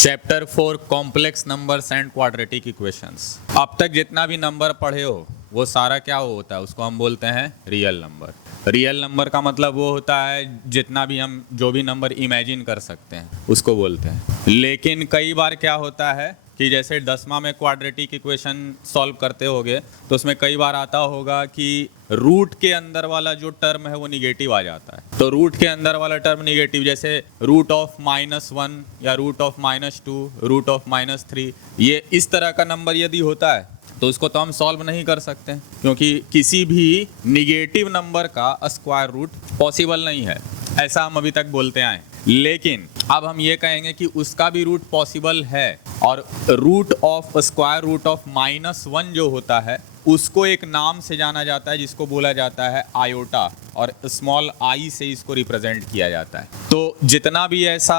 Chapter 4 complex numbers and quadratic equations. अब तक जितना भी नंबर पढ़े हो वो सारा क्या होता है, उसको हम बोलते हैं रियल नंबर। रियल नंबर का मतलब वो होता है जितना भी हम जो भी नंबर इमेजिन कर सकते हैं उसको बोलते हैं। लेकिन कई बार क्या होता है कि जैसे 10वां में क्वाड्रेटिक इक्वेशन सॉल्व करते होगे तो उसमें कई बार आता होगा कि रूट के अंदर वाला जो टर्म है वो निगेटिव आ जाता है। तो रूट के अंदर वाला टर्म निगेटिव, जैसे रूट ऑफ -1 या रूट ऑफ -2, रूट ऑफ -3, ये इस तरह का नंबर यदि होता है तो उसको तो हम सॉल्व नहीं कर सकते क्योंकि किसी भी निगेटिव नंबर का स्क्वायर रूट पॉसिबल नहीं है, ऐसा हम अभी तक बोलते आए। लेकिन अब हम ये कहेंगे कि उसका भी रूट पॉसिबल है और root of square root of -1 जो होता है उसको एक नाम से जाना जाता है जिसको बोला जाता है आयोटा, और स्मॉल आई से इसको रिप्रेजेंट किया जाता है। तो जितना भी ऐसा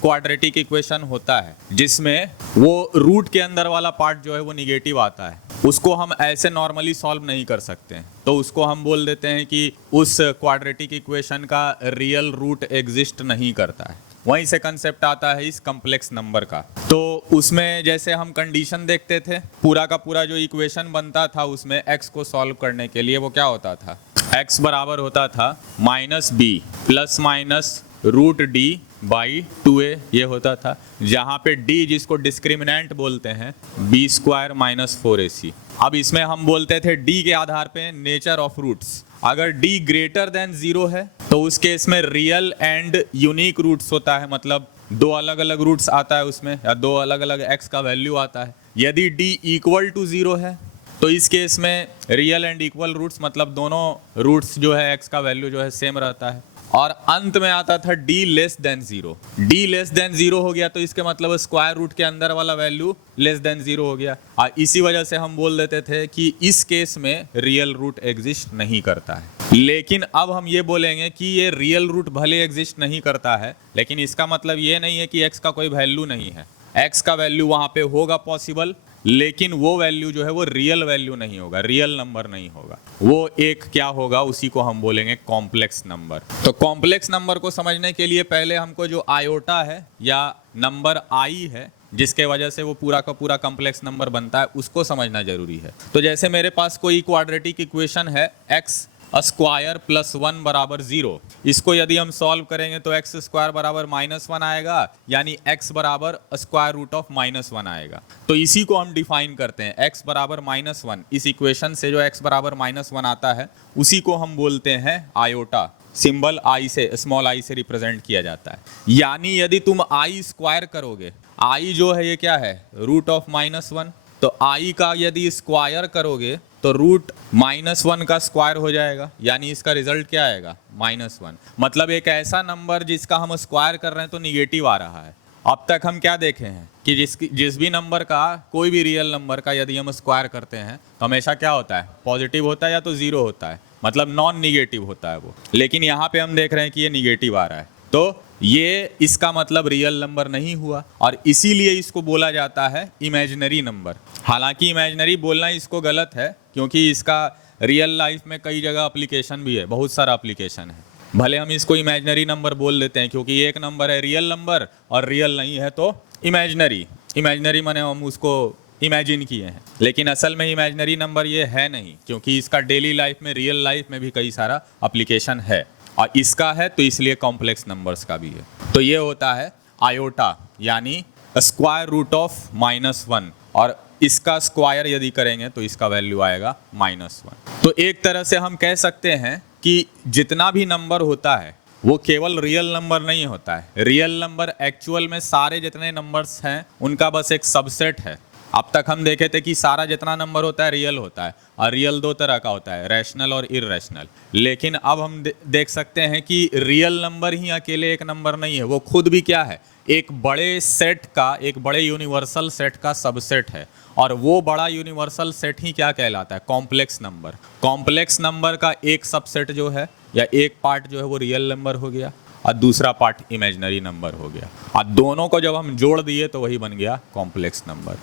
क्वाड्रेटिक इक्वेशन होता है जिसमें वो रूट के अंदर वाला पार्ट जो है वो निगेटिव आता है उसको हम ऐसे नॉर्मली सॉल्व नहीं कर सकते हैं, तो उसको हम बोल देते हैं कि उस क्वाड्रेटिक इक्वेशन का रियल रूट एग्जिस्ट नहीं करता है। वहीं से कंसेप्ट आता है इस कॉम्प्लेक्स नंबर का। तो उसमें जैसे हम कंडीशन देखते थे, पूरा का पूरा जो इक्वेशन बनता था उसमें x को सॉल्व करने के लिए वो क्या होता था, x बराबर होता था -b plus minus root D by 2a, ये होता था, जहाँ पे d जिसको डिस्क्रिमिनेंट बोलते हैं b² - 4ac। अब इसमें हम बोलते थे d के आधार पे नेचर ऑफ रूट्स। अगर d ग्रेटर देन 0 है तो उस केस में रियल एंड यूनिक रूट्स होता है, मतलब दो अलग अलग रूट्स आता है उसमें, या दो अलग अलग x का वैल्यू आता है। यदि d इक्वल टू 0 है तो इस केस में रियल एंड इक्वल रूट्स, मतलब दोनों रूट्स जो है x का वैल्यू जो है सेम रहता है। और अंत में आता था d less than 0। d less than 0 हो गया तो इसके मतलब स्क्वायर रूट के अंदर वाला वैल्यू लेस देन 0 हो गया, और इसी वजह से हम बोल देते थे कि इस केस में रियल रूट एग्जिस्ट नहीं करता है। लेकिन अब हम ये बोलेंगे कि ये रियल रूट भले एग्जिस्ट नहीं करता है लेकिन इसका मतलब ये नहीं है कि x का कोई वैल्यू नहीं है। x का वैल्यू वहाँ पे होगा पॉसिबल, लेकिन वो वैल्यू जो है वो रियल वैल्यू नहीं होगा, रियल नंबर नहीं होगा, वो एक क्या होगा, उसी को हम बोलेंगे कॉम्प्लेक्स नंबर। तो कॉम्प्लेक्स नंबर को समझने के लिए पहले हमको जो आयोटा है या नंबर आई है जिसके वजह से वो पूरा का पूरा कॉम्प्लेक्स नंबर बनता है उसको समझना जरूरी है। तो जैसे मेरे पास कोई क्वाड्रेटिक इक्वेशन है x² + 1 बराबर 0, इसको यदि हम सॉल्व करेंगे तो x² बराबर -1 आएगा, यानी x बराबर स्क्वायर रूट ऑफ -1 आएगा। तो इसी को हम डिफाइन करते हैं, x बराबर -1। इस इक्वेशन से जो x बराबर -1 आता है उसी को हम बोलते हैं आयोटा, सिंबल आई से, स्मॉल आई से रिप्रेजेंट किया जाता है। यानी यदि तुम आई स्क्वायर करोगे, आई जो है ये क्या है, रूट ऑफ -1, तो आई का यदि स्क्वायर करोगे तो रूट -1 का स्क्वायर हो जाएगा, यानी इसका रिजल्ट क्या आएगा, -1। मतलब एक ऐसा नंबर जिसका हम स्क्वायर कर रहे हैं तो निगेटिव आ रहा है। अब तक हम क्या देखे हैं कि जिस भी नंबर का, कोई भी रियल नंबर का यदि हम स्क्वायर करते हैं तो हमेशा क्या होता है, पॉजिटिव होता है या तो 0 होता है, मतलब नॉन निगेटिव होता है वो। लेकिन यहाँ पे हम देख रहे हैं कि ये निगेटिव आ रहा है, तो ये इसका मतलब रियल नंबर नहीं हुआ, और इसीलिए इसको बोला जाता है इमेजिनरी नंबर। हालांकि इमेजिनरी बोलना इसको गलत है क्योंकि इसका रियल लाइफ में कई जगह एप्लीकेशन भी है, बहुत सारा एप्लीकेशन है। भले हम इसको इमेजिनरी नंबर बोल देते हैं क्योंकि एक नंबर है रियल नंबर और रियल नहीं है तो इमेजिनरी। इमेजिनरी माने हम उसको इमेजिन किए हैं, लेकिन असल में इमेजिनरी नंबर ये है नहीं क्योंकि इसका डेली लाइफ में, रियल लाइफ में भी कई सारा एप्लीकेशन है, और इसका है तो इसलिए कॉम्प्लेक्स नंबर्स का भी है। तो ये होता है आयोटा, यानी स्क्वायर रूट ऑफ -1, और इसका स्क्वायर यदि करेंगे तो इसका वैल्यू आएगा -1। तो एक तरह से हम कह सकते हैं कि जितना भी नंबर होता है वो केवल रियल नंबर नहीं होता है। रियल नंबर एक्चुअल में सारे जितने नंबर्स हैं उनका बस एक सबसेट है। अब तक हम देखे थे कि सारा जितना नंबर होता है रियल होता है, और रियल दो तरह का होता है, रैशनल और इररैशनल। लेकिन अब हम देख सकते हैं कि रियल नंबर ही अकेले एक नंबर नहीं है, वो खुद भी क्या है, एक बड़े सेट का, एक बड़े यूनिवर्सल सेट का सबसेट है, और वो बड़ा यूनिवर्सल सेट ही क्या कहलाता है, कॉम्प्लेक्स नंबर। कॉम्प्लेक्स नंबर का एक सबसेट जो है या एक पार्ट जो है वो रियल नंबर हो गया और दूसरा पार्ट इमेजिनरी नंबर हो गया, और दोनों को जब हम जोड़ दिए तो वही बन गया कॉम्प्लेक्स नंबर।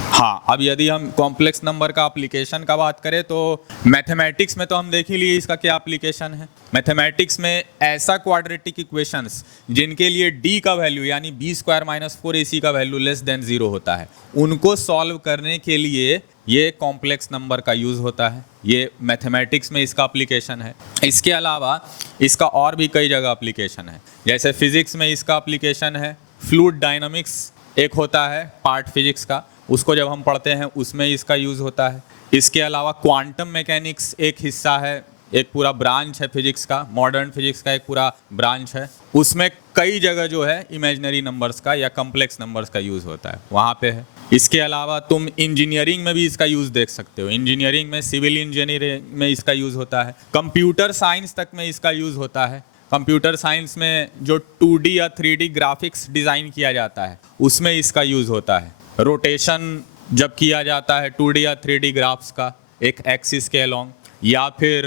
हाँ, अब यदि हम कॉम्प्लेक्स नंबर का एप्लीकेशन का बात करें तो मैथमेटिक्स में तो हम देख ही लिए इसका क्या एप्लीकेशन है। मैथमेटिक्स में ऐसा क्वाड्रेटिक इक्वेशंस जिनके लिए d का वैल्यू यानी b² - 4ac का वैल्यू लेस देन 0 होता है, उनको सॉल्व करने के लिए ये कॉम्प्लेक्स नंबर का यूज़ होता है। ये मैथमेटिक्स में इसका एप्लीकेशन है। इसके अलावा इसका और भी कई जगह एप्लीकेशन है, जैसे फिजिक्स में इसका एप्लीकेशन है। फ्लूइड डायनामिक्स एक होता है पार्ट फिजिक्स का, उसको जब हम पढ़ते हैं उसमें इसका यूज़ होता है। इसके अलावा क्वांटम मैकेनिक्स एक हिस्सा है, एक पूरा ब्रांच है फिजिक्स का, मॉडर्न फिजिक्स का एक पूरा ब्रांच है, उसमें कई जगह जो है इमेजिनरी नंबर्स का या कॉम्प्लेक्स नंबर्स का यूज़ होता है, वहाँ पे है। इसके अलावा तुम इंजीनियरिंग में भी इसका यूज़ देख सकते हो। इंजीनियरिंग में, सिविल इंजीनियरिंग में इसका यूज़ होता है, कंप्यूटर साइंस तक में इसका यूज़ होता है। कंप्यूटर साइंस में जो 2D या 3D ग्राफिक्स डिज़ाइन किया जाता है उसमें इसका यूज़ होता है। रोटेशन जब किया जाता है 2D या 3D ग्राफ्स का एक एक्सिस के अलोंग, या फिर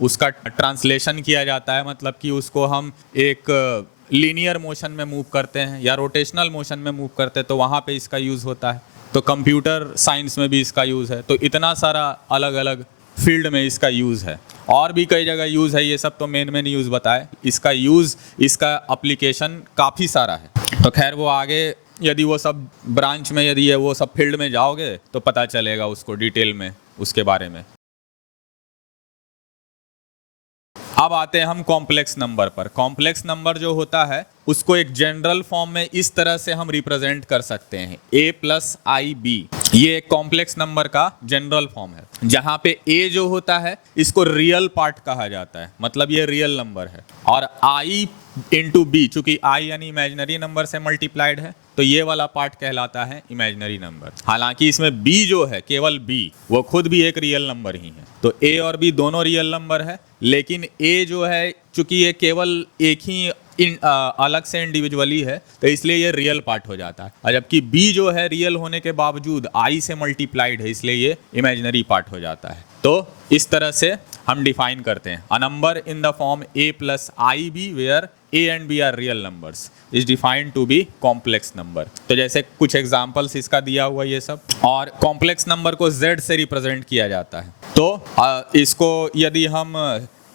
उसका ट्रांसलेशन किया जाता है, मतलब कि उसको हम एक लीनियर मोशन में मूव करते हैं या रोटेशनल मोशन में मूव करते हैं, तो वहाँ पे इसका यूज़ होता है। तो कंप्यूटर साइंस में भी इसका यूज़ है। तो इतना सारा अलग अलग फील्ड में इसका यूज़ है, और भी कई जगह यूज़ है। ये सब तो मेन यूज़ बताए। इसका यूज़, इसका एप्लीकेशन काफ़ी सारा है। तो खैर वो आगे यदि वो सब ब्रांच में, यदि ये वो सब फील्ड में जाओगे तो पता चलेगा उसको डिटेल में, उसके बारे में। अब आते हैं हम कॉम्प्लेक्स नंबर पर। कॉम्प्लेक्स नंबर जो होता है उसको एक जनरल फॉर्म में इस तरह से हम रिप्रेजेंट कर सकते हैं, a + ib। ये एक कॉम्प्लेक्स नंबर का जनरल फॉर्म है, जहां पे a जो होता है इसको रियल पार्ट कहा जाता है, मतलब ये रियल नंबर है, और i × b, चूंकि i यानी इमेजिनरी नंबर से मल्टीप्लाइड है, तो ये वाला पार्ट कहलाता है इमेजिनरी नंबर। हालांकि इसमें b जो है, केवल b, वो खुद भी एक रियल नंबर ही है। तो a और b दोनों रियल नंबर है, लेकिन a जो है चूंकि ये केवल एक ही अलग से इंडिविजुअली है, तो इसलिए ये रियल पार्ट हो जाता है। और जबकि b जो है रियल होने के बावजूद i से मल्टीप्लाइड है, इसलिए ये इमेजिनरी पार्ट हो जाता है। तो इस तरह से हम डिफाइन करते हैं, a number in the form a + ib where a and b are real numbers is defined to be complex number. तो जैसे कुछ एग्जांपल्स इसका दिया हुआ ये सब, और कॉम्प्लेक्स नंबर को z से रिप्रेजेंट किया जाता है। तो इसको यदि हम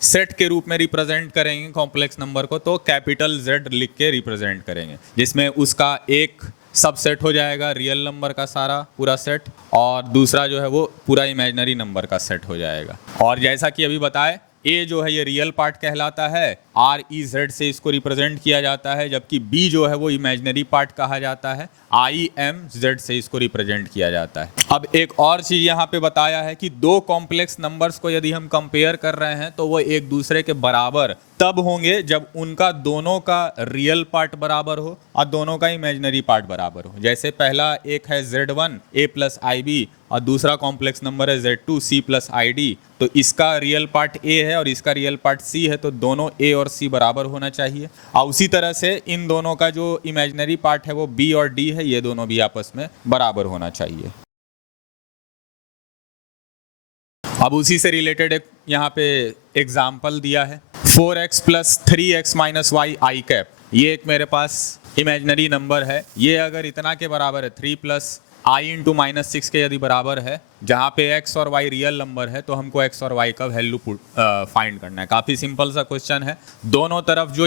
सेट के रूप में रिप्रेजेंट करेंगे कॉम्प्लेक्स नंबर को, तो कैपिटल Z लिख के रिप्रेजेंट करेंगे, जिसमें उसका एक सबसेट हो जाएगा रियल नंबर का सारा पूरा सेट, और दूसरा जो है वो पूरा इमेजिनरी नंबर का सेट हो जाएगा। और जैसा कि अभी बताए, a जो है ये रियल पार्ट कहलाता है, REZ से इसको रिप्रेजेंट किया जाता है, जबकि b जो है वो इमेजिनरी पार्ट कहा जाता है, IMZ से इसको रिप्रेजेंट किया जाता है। अब एक और चीज़ यहाँ पे बताया है कि दो कॉम्प्लेक्स नंबर्स को यदि हम कंपेयर कर रहे हैं तो वो एक दूसरे के बराबर तब होंगे जब उनका दोनों का रियल पार्ट बराबर हो और दोनों का इमेजिनरी पार्ट बराबर हो। जैसे पहला एक है Z1 a + ib और दूसरा कॉम्प्लेक्स नंबर है Z2 c + id, तो इसका रियल पार्ट a है और इसका रियल पार्ट c है, तो दोनों a और c बराबर होना चाहिए। और उसी तरह से इन दोनों का जो इमेजिनरी पार्ट है वो b और d है, ये दोनों भी आपस में बराबर होना चाहिए। अब उसी से रिलेटेड एक यहाँ पे एग्जाम्पल दिया है, 4x + 3x - y i cap. ये एक मेरे पास इमेजिनरी नंबर है, ये अगर इतना के बराबर है 3 + i × -6 के यदि बराबर है, जहाँ पे x और y रियल नंबर है, तो हमको x और y का वैल्यू फाइंड करना है। काफ़ी सिंपल सा क्वेश्चन है। दोनों तरफ जो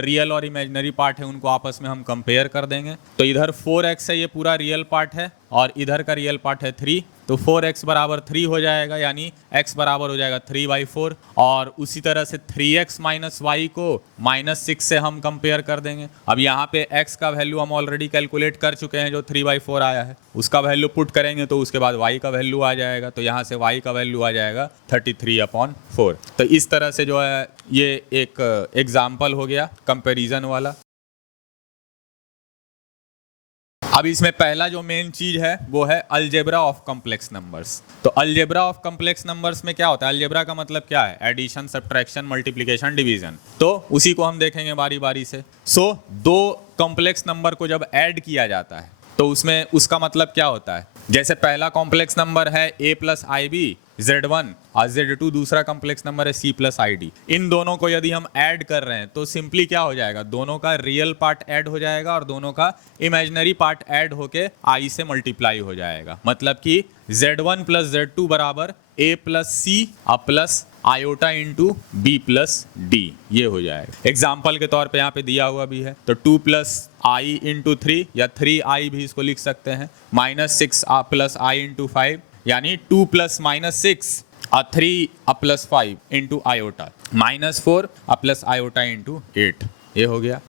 रियल और इमेजिनरी पार्ट है उनको आपस में हम कंपेयर कर देंगे। तो इधर 4x है, ये पूरा रियल पार्ट है, और इधर का रियल पार्ट है 3, तो 4x = 3 हो जाएगा, यानी x बराबर हो जाएगा 3/4। और उसी तरह से 3x - y को -6 से हम कंपेयर कर देंगे। अब यहाँ पे x का वैल्यू हम ऑलरेडी कैलकुलेट कर चुके हैं, जो 3/4 आया है, उसका वैल्यू पुट करेंगे तो उसके बाद y का वैल्यू आ जाएगा, तो यहाँ से y का वैल्यू आ जाएगा 33/4। तो इस तरह से जो है ये एक एग्जाम्पल हो गया कंपैरिजन वाला। अब इसमें पहला जो मेन चीज है वो है अलजेब्रा ऑफ कॉम्प्लेक्स नंबर्स। तो अलजेब्रा ऑफ कॉम्प्लेक्स नंबर्स में क्या होता है, अलजेब्रा का मतलब क्या है, एडिशन, सब्ट्रैक्शन, मल्टीप्लिकेशन, डिवीजन। तो उसी को हम देखेंगे बारी बारी से। दो कॉम्प्लेक्स नंबर को जब ऐड किया जाता है तो उसमें उसका मतलब क्या होता है। जैसे पहला कॉम्प्लेक्स नंबर है a + ib Z1 और Z2 दूसरा कॉम्प्लेक्स नंबर है C प्लस ID। इन दोनों को यदि हम ऐड कर रहे हैं तो सिंपली क्या हो जाएगा, दोनों का रियल पार्ट ऐड हो जाएगा और दोनों का इमेजिनरी पार्ट ऐड होके I से मल्टीप्लाई हो जाएगा। मतलब कि Z1 प्लस Z2 बराबर A plus C plus iota into B plus D, ये हो जाएगा। एग्जाम्पल के तौर पे यहाँ पे दिया हुआ भी है, तो 2 प्लस आई इंटू 3 या 3i भी इसको लिख सकते हैं, -6 प्लस आई इंटू 5, यानी 2 plus -6 3 plus 5 into iota, -4 plus iota into 8, ये हो गया।